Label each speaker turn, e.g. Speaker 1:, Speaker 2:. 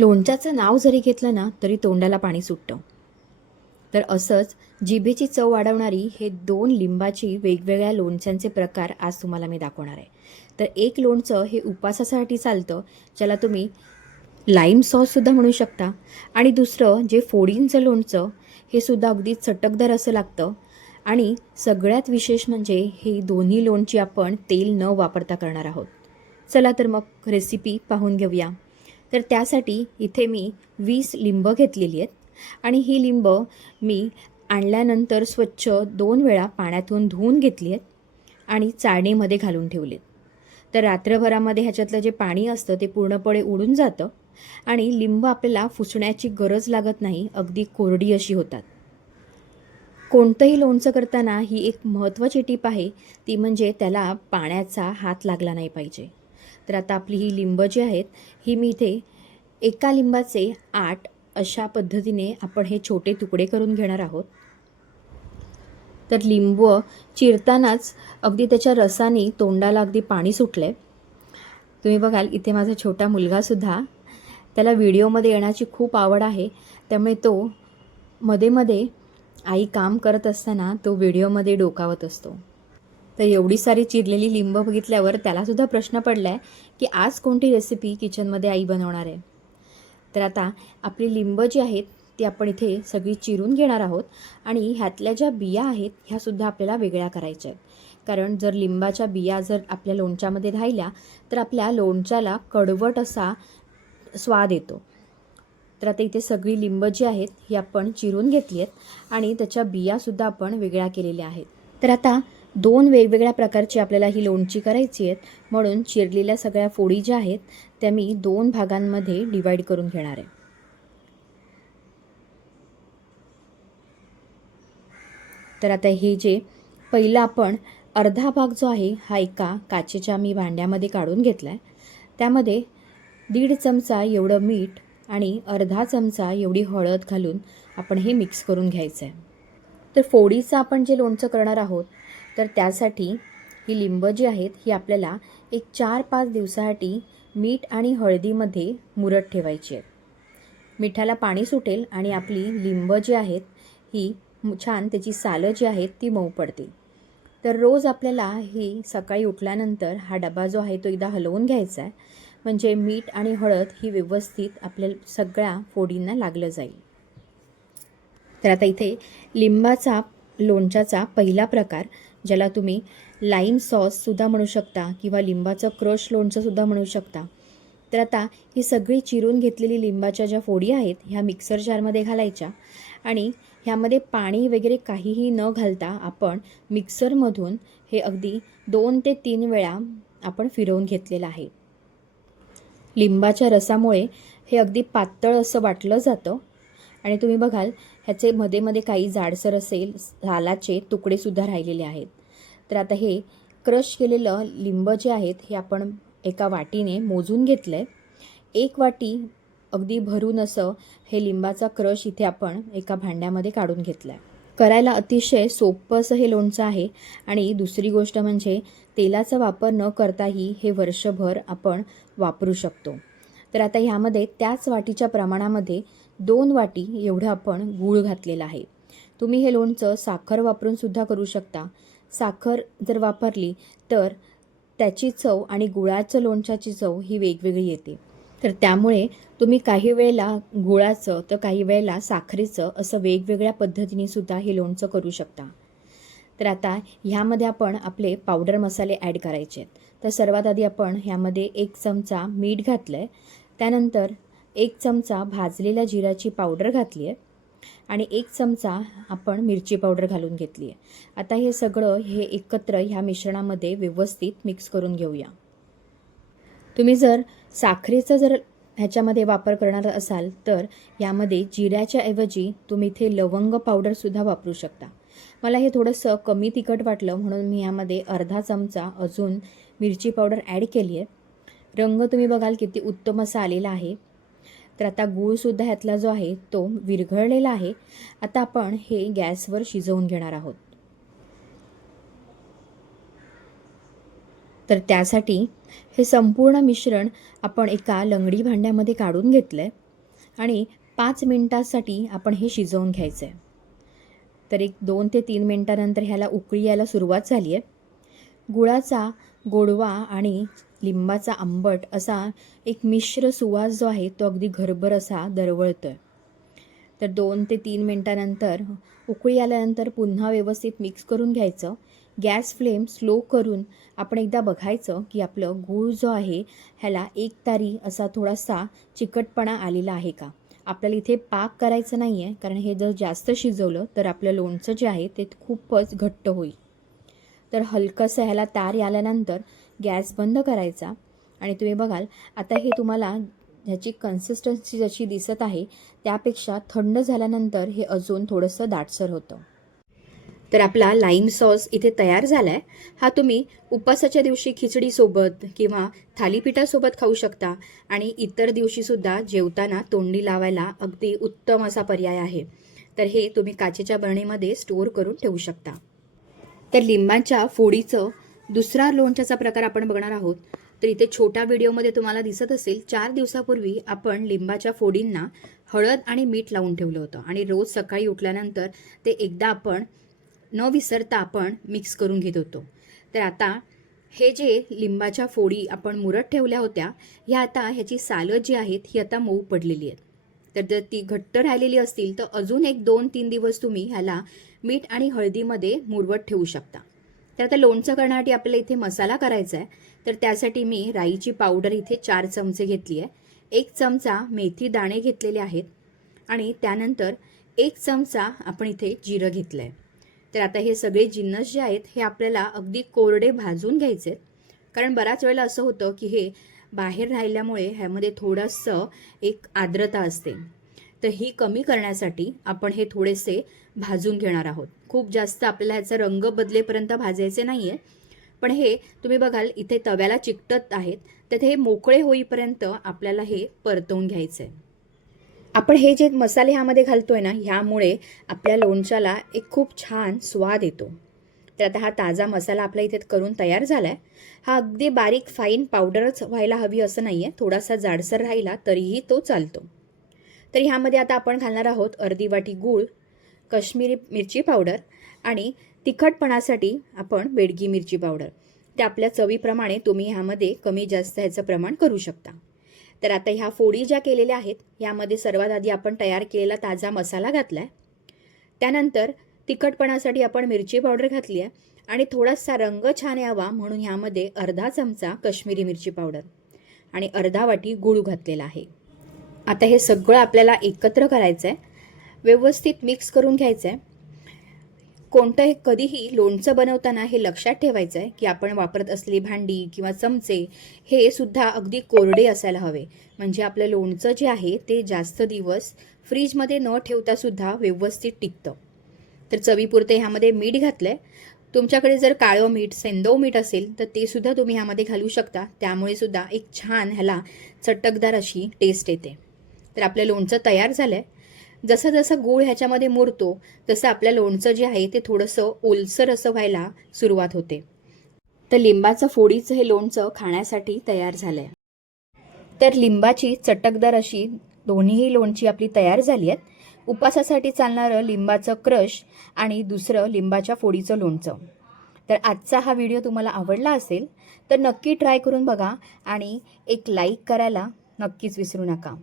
Speaker 1: लोणच्याचं नाव जरी घेतलं ना तरी तोंडाला पाणी सुटतं. तर असंच जिभेची चव वाढवणारी हे दोन लिंबाची वेगवेगळ्या लोणच्यांचे प्रकार आज तुम्हाला मी दाखवणार आहे. तर एक लोणचं हे उपवासासाठी चालतं ज्याला तुम्ही लाईम सॉससुद्धा म्हणू शकता. आणि दुसरं जे फोडींचं लोणचं हे सुद्धा अगदी चटकदार असं लागतं. आणि सगळ्यात विशेष म्हणजे हे दोन्ही लोणची आपण तेल न वापरता करणार आहोत. चला तर मग रेसिपी पाहून घेऊया. तर त्यासाठी इथे मी वीस लिंब घेतलेली आहेत. आणि ही लिंब मी आणल्यानंतर स्वच्छ दोन वेळा पाण्यातून धुवून घेतली आहेत आणि चाळणीमध्ये घालून ठेवलेत तर रात्रभरामध्ये ह्याच्यातलं जे पाणी असतं ते पूर्णपणे उडून जातं आणि लिंब आपल्याला फुसण्याची गरज लागत नाही अगदी कोरडी अशी होतात. कोणतंही लोणचं करताना ही एक महत्त्वाची टीप आहे ती म्हणजे त्याला पाण्याचा हात लागला नाही पाहिजे. तर आता आपली ही लिंब जी आहेत ही मी इथे एका लिंबाचे आठ अशा पद्धतीने आपण हे छोटे तुकडे करून घेणार आहोत. तर लिंब चिरतानाच अगदी त्याच्या रसाने तोंडाला अगदी पाणी सुटले तुम्ही बघाल इथे माझा छोटा मुलगासुद्धा त्याला व्हिडिओमध्ये येण्याची खूप आवड आहे. त्यामुळे तो मध्ये मध्ये आई काम करत असताना तो व्हिडिओमध्ये डोकावत असतो. तर एवढी सारी चिरलेली लिंब बघितल्यावर त्यालासुद्धा प्रश्न पडला आहे की आज कोणती रेसिपी किचनमध्ये आई बनवणार आहे? तर आता आपली लिंब जी आहेत ती आपण इथे सगळी चिरून घेणार आहोत आणि ह्यातल्या ज्या बिया आहेत ह्यासुद्धा आपल्याला वेगळ्या करायच्या आहेत. कारण जर लिंबाच्या बिया जर आपल्या लोणच्यामध्ये राहिल्या तर आपल्या लोणच्याला कडवट असा स्वाद येतो. तर आता इथे सगळी लिंब जी आहेत ही आपण चिरून घेतली आहेत आणि त्याच्या बियासुद्धा आपण वेगळ्या केलेल्या आहेत. तर आता दोन वेगवेगळ्या प्रकारची आपल्याला ही लोणची करायची आहेत. म्हणून चिरलेल्या सगळ्या फोडी ज्या आहेत त्या मी दोन भागांमध्ये डिवाईड करून घेणार आहे. तर आता हे जे पहिलं आपण अर्धा भाग जो आहे हा एका काचेच्या मी भांड्यामध्ये काढून घेतला आहे त्यामध्ये दीड चमचा एवढं मीठ आणि अर्धा चमचा एवढी हळद घालून आपण हे मिक्स करून घ्यायचं आहे तर फोडीचं आपण जे लोणचं करणार आहोत तर त्यासाठी ही लिंब जी आहेत ही आपल्याला एक चार पाच दिवसासाठी मीठ आणि हळदीमध्ये मुरत ठेवायची आहेत मिठाला पाणी सुटेल आणि आपली लिंब जी आहेत ही छान त्याची सालं जी आहेत ती मऊ पडतील. तर रोज आपल्याला ही सकाळी उठल्यानंतर हा डबा जो आहे तो एकदा हलवून घ्यायचा आहे. म्हणजे मीठ आणि हळद ही व्यवस्थित आपल्या सगळ्या फोडींना लागलं जाईल. तर आता इथे लिंबाचा लोणच्याचा पहिला प्रकार ज्याला तुम्ही लाईम सॉससुद्धा म्हणू शकता किंवा लिंबाचं क्रश लोणचंसुद्धा म्हणू शकता. तर आता ही सगळी चिरून घेतलेली लिंबाच्या ज्या फोडी आहेत ह्या मिक्सर जारमध्ये घालायच्या आणि ह्यामध्ये पाणी वगैरे काहीही न घालता आपण मिक्सरमधून हे अगदी दोन ते तीन वेळा आपण फिरवून घेतलेलं आहे. लिंबाच्या रसामुळे हे अगदी पातळ असं वाटलं जातं आणि तुम्ही बघाल ह्याचे मध्ये मध्ये काही जाडसर असेल सालाचे तुकडेसुद्धा राहिलेले आहेत. तर आता हे क्रश केलेलं लिंब जे आहेत हे आपण एका वाटीने मोजून घेतलं आहे एक वाटी अगदी भरून असं हे लिंबाचा क्रश इथे आपण एका भांड्यामध्ये काढून घेतला आहे करायला अतिशय सोपं असं हे लोणचं आहे. आणि दुसरी गोष्ट म्हणजे तेलाचा वापर न करताही हे वर्षभर आपण वापरू शकतो. तर आता ह्यामध्ये त्याच वाटीच्या प्रमाणामध्ये दोन वाटी एवढं आपण गूळ घातलेलं आहे. तुम्ही हे लोणचं साखर वापरून सुद्धा करू शकता. साखर जर वापरली तर त्याची चव आणि गुळाचं लोणच्याची चव ही वेगवेगळी येते. तर त्यामुळे तुम्ही काही वेळेला गुळाचं तर काही वेळेला साखरेचं असं वेगवेगळ्या पद्धतीने सुद्धा हे लोणचं करू शकता. तर आता ह्यामध्ये आपण आपले पावडर मसाले ॲड करायचे आहेत. तर सर्वात आधी आपण ह्यामध्ये एक चमचा मीठ घातलं आहे त्यानंतर एक चमचा भाजलेल्या जिऱ्याची पावडर घातली आहे आणि एक चमचा आपण मिरची पावडर घालून घेतली आहे आता हे सगळं हे एकत्र ह्या मिश्रणामध्ये व्यवस्थित मिक्स करून घेऊया. तुम्ही जर साखरेचा जर ह्याच्यामध्ये वापर करणार असाल तर यामध्ये जिऱ्याच्या ऐवजी तुम्ही इथे लवंग पावडरसुद्धा वापरू शकता. मला हे थोडंसं कमी तिखट वाटलं म्हणून मी यामध्ये अर्धा चमचा अजून मिरची पावडर ॲड केली आहे रंग तुम्ही बघाल किती उत्तम असा आलेला आहे. तर आता गूळसुद्धा ह्यातला जो आहे तो विरघळलेला आहे. आता आपण हे गॅसवर शिजवून घेणार आहोत. तर त्यासाठी हे संपूर्ण मिश्रण आपण एका लंगडी भांड्यामध्ये काढून घेतलं आहे आणि पाच मिनटासाठी आपण हे शिजवून घ्यायचं आहे तर एक दोन ते तीन मिनटानंतर ह्याला उकळी यायला सुरुवात झाली आहे गुळाचा गोडवा आणि लिंबाचा आंबट असा एक मिश्र सुवास जो आहे तो अगदी घरभर असा दरवळतो आहे तर दोन ते तीन मिनटानंतर उकळी आल्यानंतर पुन्हा व्यवस्थित मिक्स करून घ्यायचं. गॅस फ्लेम स्लो करून आपण एकदा बघायचं की आपलं गूळ जो आहे ह्याला एक तारी असा थोडासा चिकटपणा आलेला आहे का? आपल्याला इथे पाक करायचं नाही आहे कारण हे जर जास्त शिजवलं तर आपलं लोणचं जे आहे ते खूपच घट्ट होईल. तर हलकंसं ह्याला तार आल्यानंतर गॅस बंद करायचा. आणि तुम्ही बघाल आता हे तुम्हाला ह्याची कन्सिस्टन्सी जशी दिसत आहे त्यापेक्षा थंड झाल्यानंतर हे अजून थोडंसं दाटसर होतं. तर आपला लाईम सॉस इथे तयार झाला आहे हा तुम्ही उपवासाच्या दिवशी खिचडीसोबत किंवा थालीपीठासोबत खाऊ शकता आणि इतर दिवशीसुद्धा जेवताना तोंडी लावायला अगदी उत्तम असा पर्याय आहे. तर हे तुम्ही काचेच्या बरणीमध्ये स्टोअर करून ठेवू शकता. तर लिंबाच्या फोडीचं दुसरा लोणच्याचा प्रकार आपण बघणार आहोत. तर इथे छोट्या व्हिडिओमध्ये तुम्हाला दिसत असेल चार दिवसापूर्वी आपण लिंबाच्या फोडींना हळद आणि मीठ लावून ठेवलं होतं आणि रोज सकाळी उठल्यानंतर ते एकदा आपण न विसरता आपण मिक्स करून घेत होतो. तर आता हे जे लिंबाच्या फोडी आपण मुरत ठेवल्या होत्या ह्या आता ह्याची सालं जी आहेत ही आता मऊ पडलेली आहेत. तर जर ती घट्ट राहिलेली असतील तर अजून एक दोन तीन दिवस तुम्ही ह्याला मीठ आणि हळदीमध्ये मुरवत ठेवू शकता. तर आता लोणचं करण्यासाठी आपल्याला इथे मसाला करायचा आहे तर त्यासाठी मी राईची पावडर इथे चार चमचे घेतली आहे एक चमचा मेथी दाणे घेतलेले आहेत. आणि त्यानंतर एक चमचा आपण इथे जिरं घेतलं आहे तर आता हे सगळे जिन्नस जे आहेत हे आपल्याला अगदी कोरडे भाजून घ्यायचे आहेत कारण बऱ्याच वेळेला असं होतं की हे बाहेर राहिल्यामुळे ह्यामध्ये थोडंसं एक आर्द्रता असते. तर ही कमी करण्यासाठी आपण हे थोडेसे भाजून घेणार आहोत. खूप जास्त आपल्याला ह्याचा रंग बदलेपर्यंत भाजायचे नाही आहे पण हे तुम्ही बघाल इथे तव्याला चिकटत आहेत. तर हे मोकळे होईपर्यंत आपल्याला हे परतवून घ्यायचं आहे आपण हे जे मसाले ह्यामध्ये घालतो आहे ना ह्यामुळे आपल्या लोणच्याला एक खूप छान स्वाद येतो. तर आता हा ताजा मसाला आपल्या इथे करून तयार झाला आहे हा अगदी बारीक फाईन पावडरच व्हायला हवी असं नाही आहे थोडासा जाडसर राहिला तरीही तो चालतो. तर ह्यामध्ये आता आपण घालणार आहोत अर्धी वाटी गूळ कश्मीरी मिरची पावडर आणि तिखटपणासाठी आपण बेडगी मिरची पावडर. ते आपल्या चवीप्रमाणे तुम्ही ह्यामध्ये कमी जास्त ह्याचं प्रमाण करू शकता. तर आता ह्या फोडी ज्या केलेल्या आहेत यामध्ये सर्वात आधी आपण तयार केलेला ताजा मसाला घातला आहे त्यानंतर तिखटपणासाठी आपण मिरची पावडर घातली आहे आणि थोडासा रंग छान यावा म्हणून ह्यामध्ये अर्धा चमचा कश्मीरी मिरची पावडर आणि अर्धा वाटी गूळ घातलेला आहे. आता हे सगळं आपल्याला एकत्र करायचं आहे व्यवस्थित मिक्स करून घ्यायचं आहे कोणतंही कधीही लोणचं बनवताना हे लक्षात ठेवायचं आहे की आपण वापरत असलेली भांडी किंवा चमचे हे सुद्धा अगदी कोरडे असायला हवे. म्हणजे आपलं लोणचं जे आहे ते जास्त दिवस फ्रीजमध्ये न ठेवतासुद्धा व्यवस्थित टिकतं. तर चवीपुरते ह्यामध्ये मीठ घातलं आहे तुमच्याकडे जर काळं मीठ सेंदव मीठ असेल तर ते सुद्धा तुम्ही ह्यामध्ये घालू शकता. त्यामुळे सुद्धा एक छान ह्याला चटकदार अशी टेस्ट येते. तर आपलं लोणचं तयार झालं आहे जसं जसं गूळ ह्याच्यामध्ये मुरतो तसं आपलं लोणचं जे आहे ते थोडंसं ओलसर असं व्हायला सुरुवात होते. तर लिंबाचं फोडीचं हे लोणचं खाण्यासाठी तयार झालं आहे तर लिंबाची चटकदार अशी दोन्हीही लोणची आपली तयार झाली आहेत. उपासासाठी चालणारं लिंबाचं क्रश आणि दुसरं लिंबाच्या फोडीचं लोणचं. तर आजचा हा व्हिडिओ तुम्हाला आवडला असेल तर नक्की ट्राय करून बघा आणि एक लाईक करायला नक्कीच विसरू नका.